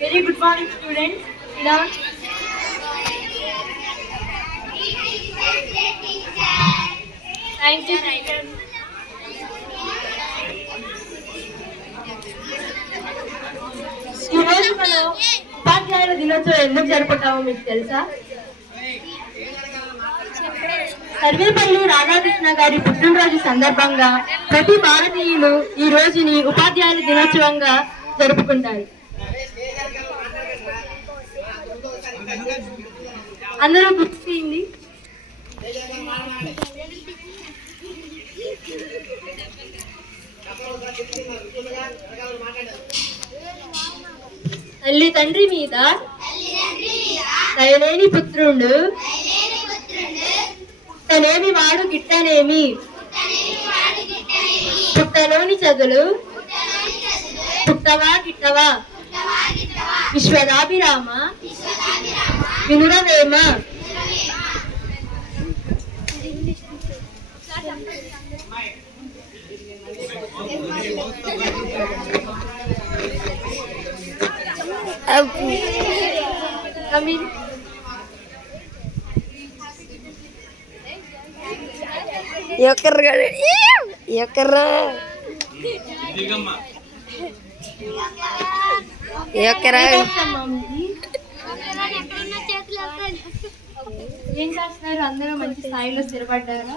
Very good morning, students. ఇలా down. Thank you, ఈ మనం ఉపాధ్యాయుల దినోత్సవం ఎందుకు జరుపుకుంటామో మీకు తెలుసా సర్వేపల్లి రాధాకృష్ణ గారి పుట్టినరోజు సందర్భంగా ప్రతి భారతీయులు ఈ రోజుని ఉపాధ్యాయుల దినోత్సవంగా జరుపుకుంటారు అందరూ గుర్తింది తల్లి తండ్రి మీద దయలేని పుత్రుండు. పుట్టనేమి వాడు గిట్టనేమి. పుట్టలోని చదులు. పుట్టవా గిట్టవా? విశ్వదాభిరామ వినురవేమ కమిన్ ఎక్కరు ఎక్కరు ఎక్కరా ఏం చేస్తున్నారు? అందరూ మంచి స్థాయిలో స్థిరపడ్డారా?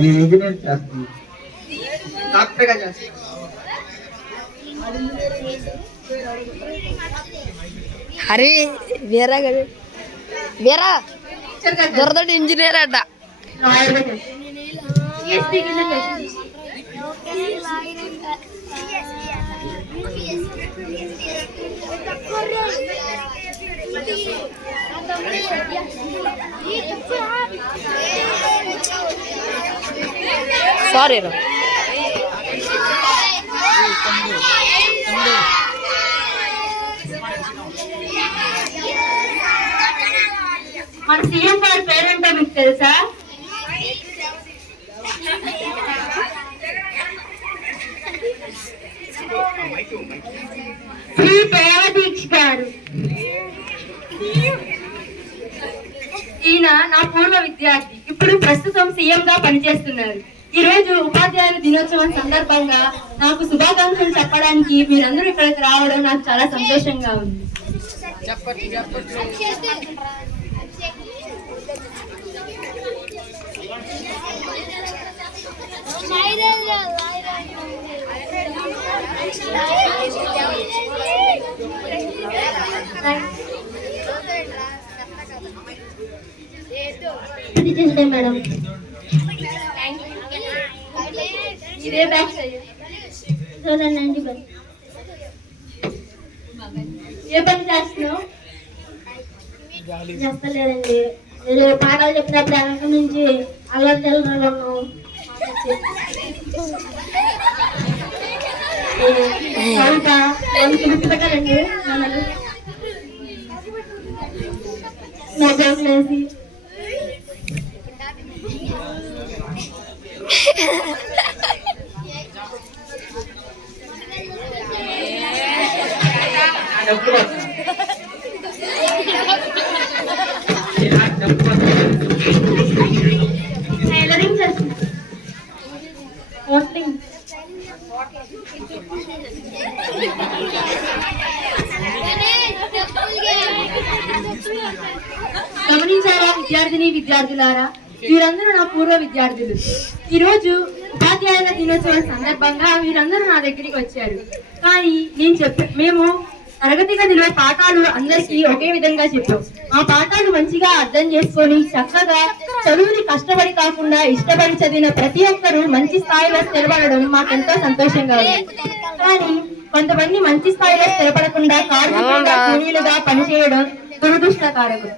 నేను ఇంజనీర్ చేస్తాను డాక్టర్గా చేస్తాను హరి వీరా గడు వీరా దొరదొడ్డి ఇంజనీర్ అడ్డ లాయర్గా చేస్తారు ESP కింద చేస్తారు. సారీ రా. మన సీఎం గారి పేరేంటో మీకు తెలుసా? శ్రీ ప్రేమదీక్ష గారు. ఈయన నా పూర్వ విద్యార్థి. ఇప్పుడు ప్రస్తుతం సీఎం గా పనిచేస్తున్నారు. ఈ రోజు ఉపాధ్యాయుల దినోత్సవం సందర్భంగా నాకు శుభాకాంక్షలు చెప్పడానికి మీరందరూ ఇక్కడికి రావడం నాకు చాలా సంతోషంగా ఉంది. మేడం ఇదే బ్యాచ్. చూడండి థౌసండ్ నైన్టీ ఫైవ్ ఏ పని చేస్తున్నావు? చేస్తలేదండి. మీరు పాఠాలు చెప్పినప్పుడు వెనక నుంచి అల్లరి చల్లరలో ఉన్నావు. కవిత మనకి గుర్తుపెట్టాలండి నా జోకులు గమనించారా విద్యార్థిని విద్యార్థులారా? వీరందరూ నా పూర్వ విద్యార్థులు. ఈరోజు ఉపాధ్యాయుల దినోత్సవం సందర్భంగా వీరందరూ నా దగ్గరికి వచ్చారు. కానీ నేను చెప్ప మేము తరగతి గదిలో పాఠాలు అందరికీ ఒకే విధంగా చెప్పాం ఆ పాఠాలు మంచిగా అర్థం చేసుకొని చక్కగా చదువుని కష్టపడి కాకుండా ఇష్టపడి చదివిన ప్రతి ఒక్కరూ మంచి స్థాయిలో స్థిరపడడం మాకెంతో సంతోషంగా ఉంది. కానీ కొంతమంది మంచి స్థాయిలో స్థిరపడకుండా కార్మికులుగా కూలీలుగా పనిచేయడం దురదృష్టకారకం.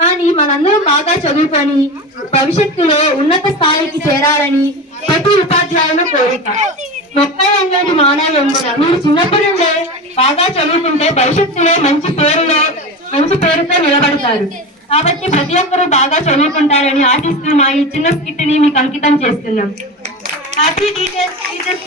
కానీ మనందరం బాగా చదువుకొని భవిష్యత్తులో ఉన్నత స్థాయికి చేరాలని ప్రతి ఉపాధ్యాయుల కోరిక. మొక్కై అంగడి మానవ మీరు చిన్నప్పటి నుండే బాగా చదువుకుంటే భవిష్యత్తులో మంచి పేరులో మంచి పేరుతో నిలబడతారు. కాబట్టి ప్రతి ఒక్కరూ బాగా చదువుకుంటారని ఆశిస్తూ మా ఈ చిన్న స్కిట్ని మీకు అంకితం చేస్తున్నాం. Happy teachers teachers